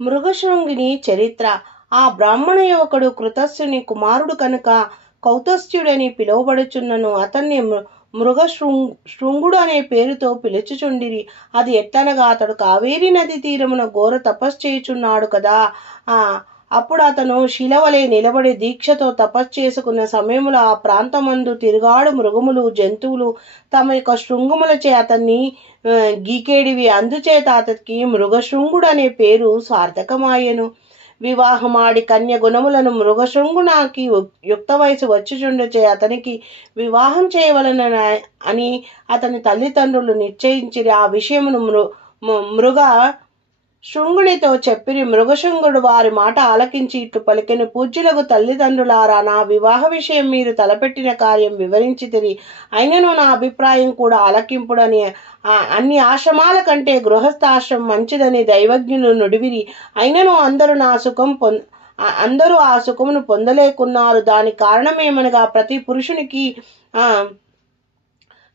మృగశృంగిని చరిత్ర. ఆ బ్రాహ్మణ యువకుడు కృతస్థుని కుమారుడు కనుక కౌతస్థ్యుడని పిలువబడుచున్నను. అతన్ని శృంగుడు అనే పేరుతో పిలుచుచుండిరి. అది ఎట్లనగా, అతడు కావేరీ నది తీరమున ఘోర తపస్సు చేయుచున్నాడు కదా. అప్పుడు అతను శిలవలే నిలబడి దీక్షతో తపస్సు చేసుకున్న సమయంలో ఆ ప్రాంతమందు తిరుగాడు మృగములు, జంతువులు తమ యొక్క శృంగములచే అతన్ని గీకేడివి. అందుచేత అతనికి మృగశృంగుడు అనే పేరు సార్థకమాయెను. వివాహమాడి కన్య గుణములను మృగశృంగునాకి యుక్త వయసు వచ్చుచుండచే అతనికి వివాహం చేయవలన అని అతని తల్లిదండ్రులు నిశ్చయించిరి. ఆ విషయమును మృగ శృంగునితో చెప్పిరి. మృగశృంగుడు వారి మాట ఆలకించి ఇట్లు పలికెను: పూజ్యులకు తల్లిదండ్రులారా, నా వివాహ విషయం మీరు తలపెట్టిన కార్యం వివరించితిరి. అయినను నా అభిప్రాయం కూడా ఆలకింపుడని. అన్ని ఆశ్రమాల కంటే గృహస్థాశ్రమం మంచిదని దైవజ్ఞులు నుడివిరి. అయినను అందరూ ఆ సుఖమును పొందలేకున్నారు. దానికి కారణమేమనగా, ప్రతి పురుషునికి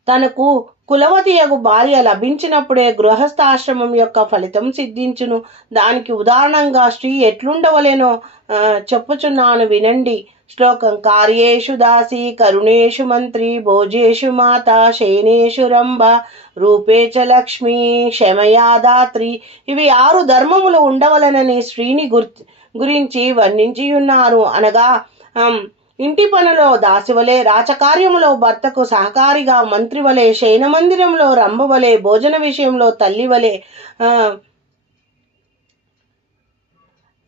తనకు కులవతియగు భార్య లభించినప్పుడే గృహస్థాశ్రమం యొక్క ఫలితం సిద్ధించును. దానికి ఉదాహరణంగా స్త్రీ ఎట్లుండవలెనో చెప్పుచున్నాను వినండి. శ్లోకం: కార్యేషు దాసి, కరుణేషు మంత్రి, భోజేషు మాత, శయనేషు రంభ, రూపేచ లక్ష్మి, క్షమయా దాత్రి. ఇవి 6 ధర్మములు ఉండవలనని స్త్రీని గురించి వర్ణించియున్నారు. అనగా ఇంటి పనులో దాసివలే, రాచకార్యములో భర్తకు సహకారిగా మంత్రివలే, శయన మందిరంలో రంభవలే, భోజన విషయంలో తల్లివలే,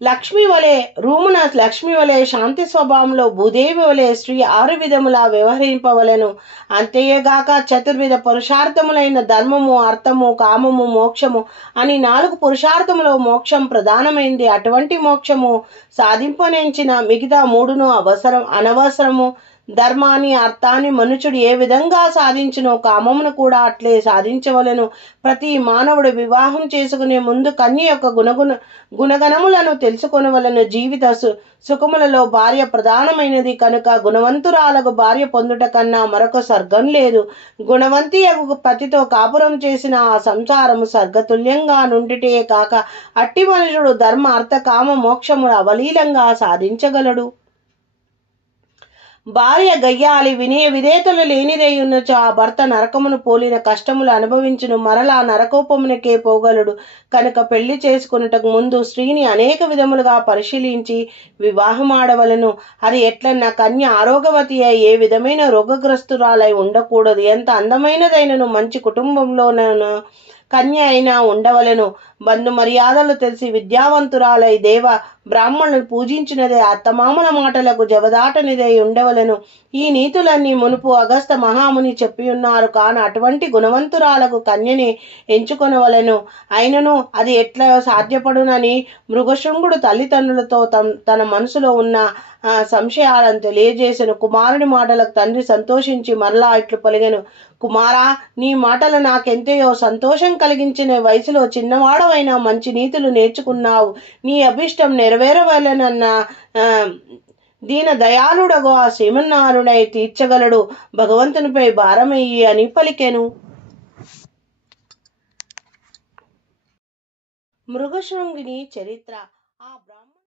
లక్ష్మి వలె రూమున లక్ష్మి వలె, శాంతి స్వభావంలో భూదేవి వలె స్త్రీ 6 విధములా వ్యవహరింపవలెను. అంతేగాక చతుర్విధ పురుషార్థములైన ధర్మము, అర్థము, కామము, మోక్షము అని 4 పురుషార్థములో మోక్షం ప్రధానమైంది. అటువంటి మోక్షము సాధింపనించిన మిగతా 3ను అనవసరము. ధర్మాన్ని, అర్థాన్ని మనుషుడు ఏ విధంగా సాధించునో కామమును కూడా అట్లే సాధించవలెను. ప్రతి మానవుడు వివాహం చేసుకునే ముందు కన్య యొక్క గుణగణములను తెలుసుకొనవలెను. జీవిత సుఖములలో భార్య ప్రధానమైనది కనుక గుణవంతురాలకు భార్య పొందుట కన్నా మరొక స్వర్గం లేదు. గుణవంతి పతితో కాపురం చేసిన ఆ సంసారము స్వర్గతుల్యంగా నుండిటే కాక అట్టి మనుషుడు ధర్మ, అర్థ, కామ, మోక్షములు అవలీలంగా సాధించగలడు. భార్య గయ్యాలి, వినయ విధేతలు లేనిదై ఉన్నచో ఆ భర్త నరకమును పోలిన కష్టములు అనుభవించును, మరలా నరకోపమునకే పోగలడు. కనుక పెళ్లి చేసుకున్నటకు ముందు స్త్రీని అనేక విధములుగా పరిశీలించి వివాహమాడవలను. అది ఎట్లన్నా కన్య ఆరోగ్యవతి అయి ఏ విధమైన రోగగ్రస్తురాలై ఉండకూడదు. ఎంత అందమైనదైనను మంచి కుటుంబంలోనూ కన్య అయినా ఉండవలెను. బంధు మర్యాదలు తెలిసి విద్యావంతురాలై దేవ బ్రాహ్మణులను పూజించినదే, అత్తమామల మాటలకు జవదాటనిదై ఉండవలెను. ఈ నీతులన్నీ మునుపు అగస్త మహాముని చెప్పియున్నారు. కాన అటువంటి గుణవంతురాలకు కన్యనే ఎంచుకొనవలెను. అయినను అది ఎట్లా సాధ్యపడునని మృగశృంగుడు తల్లిదండ్రులతో తన మనసులో ఉన్న సంశయాలను తెలియజేసెను. కుమారుని మాటలకు తండ్రి సంతోషించి మరలా ఇట్లు పలిగెను: కుమారా, నీ మాటలు నాకెంతయో సంతోషం కలిగించిన. వయసులో చిన్నవాడవైనా మంచి నీతులు నేర్చుకున్నావు. నీ అభిష్టం నెరవేరవలెనన్న దీన దయాళుడగు ఆ శ్రీమన్నారాయణుడై తీర్చగలడు. భగవంతునిపై భారమయ్యి అని పలికెను. మృగశృంగిని చరిత్ర.